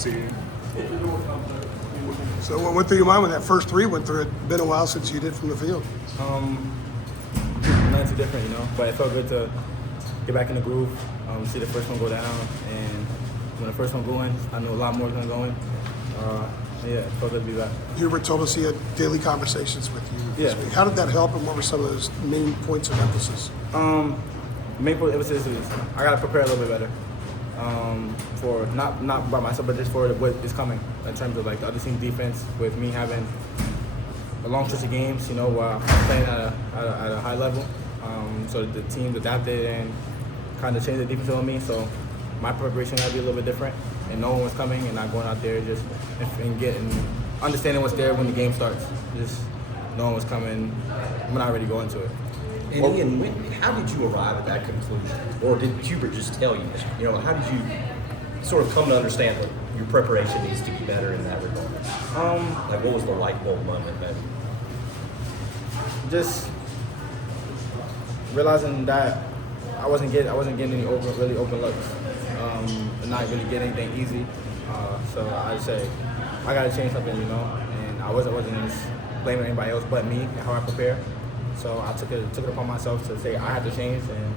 see you. So what went through your mind when that first three went through? It's been a while since you did from the field. Nothing too different, but it felt good to get back in the groove, see the first one go down, and when the first one going, I knew a lot more was going to go in. It felt good to be back. Hubert told us he had daily conversations with you this Yeah. week. How did that help, and what were some of those main points of emphasis? Main point emphasis is I got to prepare a little bit better for not by myself, but just for what is coming in terms of like the other team's defense. With me having a long stretch of games, while I'm playing at a high level, so the team adapted and kind of changed the defense on me. So my preparation got to be a little bit different, and knowing what's coming and not going out there just and understanding what's there when the game starts. Just knowing what's coming, I'm not ready to go into it. And Ian, how did you arrive at that conclusion? Or did Hubert just tell you? How did you sort of come to understand that your preparation needs to be better in that regard? What was the light bulb moment maybe? Just realizing that I wasn't getting any really open looks, and not really getting anything easy. So I say I gotta change something, and I wasn't just blaming anybody else but me and how I prepare. So I took it upon myself to say I have to change and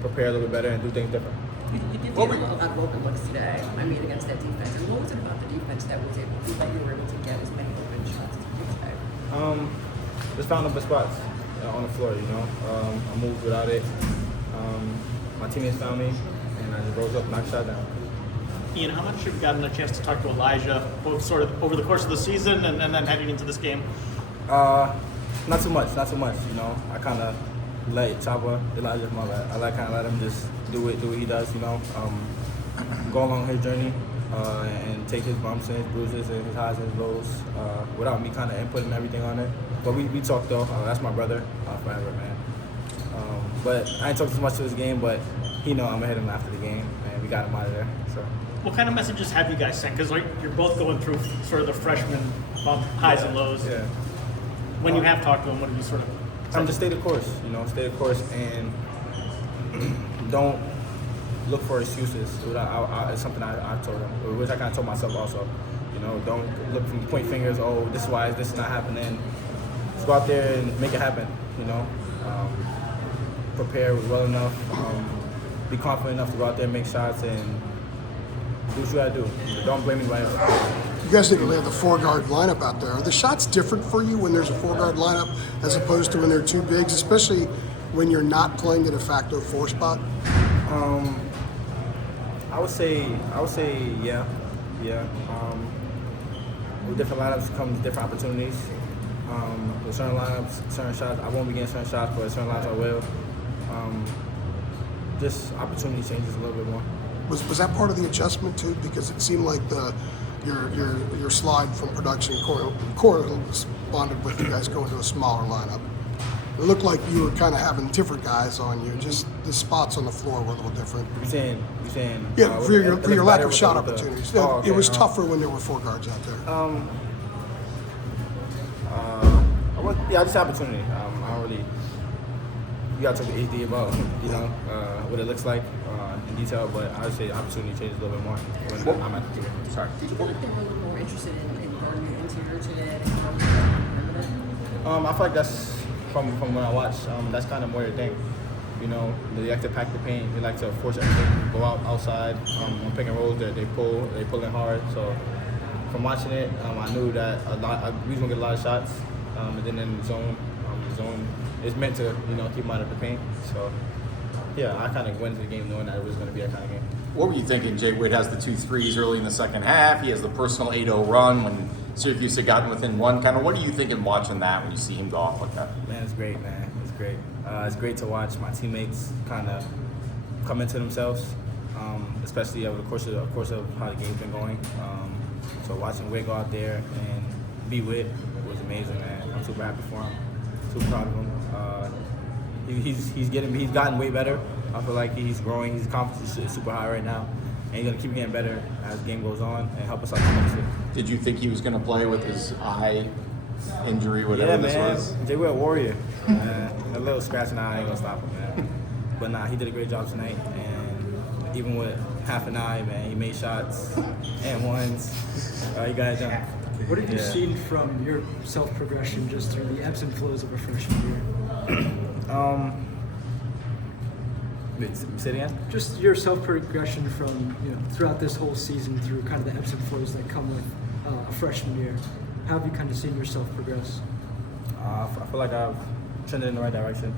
prepare a little bit better and do things different. You did get a lot of open looks today, against that defense. And what was it about the defense that you were able to get as many open shots as you did today? Just found open spots on the floor, I moved without it. My teammates found me, and I just rose up and knocked a shot down. Ian, how much have you gotten a chance to talk to Elijah, both sort of over the course of the season and then heading into this game? Not too much. I kind of let Elijah, my bad. I kind of let him just do what he does. Go along his journey and take his bumps and his bruises and his highs and his lows without me kind of inputting everything on it. But we talked though. That's my brother forever, man. But I ain't talked too much to his game, but he know I'm gonna hit him after the game, and we got him out of there. So. What kind of messages have you guys sent? Because you're both going through sort of the freshman bump, highs and lows. Yeah. When you have talked to him, what have you sort of said? Just stay the course, stay the course and don't look for excuses. It's something I told him, which I kind of told myself also. Don't look from point fingers, this is why this is not happening. Just go out there and make it happen, prepare well enough, be confident enough to go out there and make shots and do what you gotta do. Don't blame anybody else. You guys didn't really have the four-guard lineup out there. Are the shots different for you when there's a four-guard lineup as opposed to when there are two bigs, especially when you're not playing the de facto four spot? I would say yeah. With different lineups comes different opportunities. With certain lineups, certain shots, I won't be getting certain shots, but certain lineups I will. Just opportunity changes a little bit more. Was that part of the adjustment too? Because it seemed like your slide from production corresponded with you guys going to a smaller lineup. It looked like you were kind of having different guys on you. Just the spots on the floor were a little different. You saying? Yeah, for your lack of shot opportunities. Okay. It was tougher when there were four guards out there. Just opportunity. I don't really. You gotta talk to HD about what it looks like in detail, but I would say opportunity changes a little bit more when I'm at the team. Sorry. Did you feel like they were a little more interested in guarding your interior today and guarding your perimeter? I feel like that's from when I watch. That's kind of more their thing. They like to pack the paint. They like to force everything, go outside. On pick and rolls, they pull in hard. So from watching it, I knew that we was gonna get a lot of shots. And then in the zone is meant to keep them out of the paint. So yeah, I kind of went into the game knowing that it was going to be that kind of game. What were you thinking? Jay Witt has the 2 threes early in the second half. He has the personal 8-0 run when Syracuse had gotten within one. Kind of what are you thinking watching that when you see him go off like that? Man, it's great, man. It's great. It's great to watch my teammates kind of come into themselves, especially over the course of how the game's been going. So watching Witt go out there and be Witt was amazing, man. I'm super happy for him. Super proud of him. He's gotten way better. I feel like he's growing. His confidence is super high right now, and he's gonna keep getting better as the game goes on and help us out tremendously. Did you think he was going to play with his eye injury, whatever this was? Jay Witt, warrior. A little scratch in the eye ain't gonna stop him, man. But nah, he did a great job tonight, and even with half an eye, man. He made shots and ones. He got it done. What have you Yeah. seen from your self-progression just through the ebbs and flows of a freshman year? Wait, say it again? Just your self-progression from, throughout this whole season through kind of the ebbs and flows that come with a freshman year. How have you kind of seen yourself progress? I feel like I've trended in the right direction,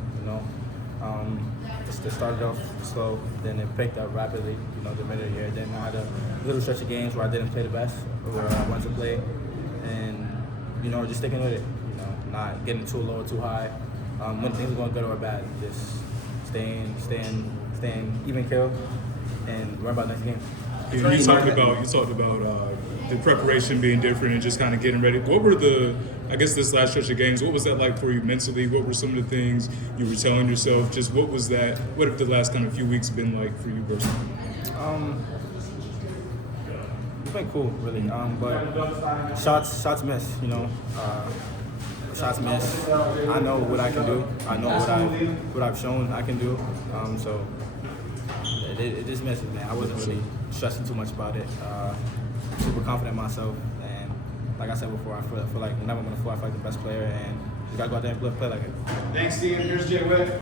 It started off slow, then it picked up rapidly, the middle of the year. Then I had a little stretch of games where I didn't play the best, where I wanted to play, and, just sticking with it, not getting too low or too high. When things are going good or bad, just staying even kill and worry about next game. Yeah, you talked about the preparation being different and just kind of getting ready. What were this last stretch of games, what was that like for you mentally? What were some of the things you were telling yourself? Just what have the last kind of few weeks been like for you personally? It's been cool, really. But shots missed, shots missed. I know what I can do. I know what I've shown I can do. So it just misses, man. I wasn't really stressing too much about it. Super confident in myself, and like I said before, I feel like whenever I'm on the floor, I feel like the best player, and you gotta go out there and play like it. Thanks, Steve. Here's Jay Witt.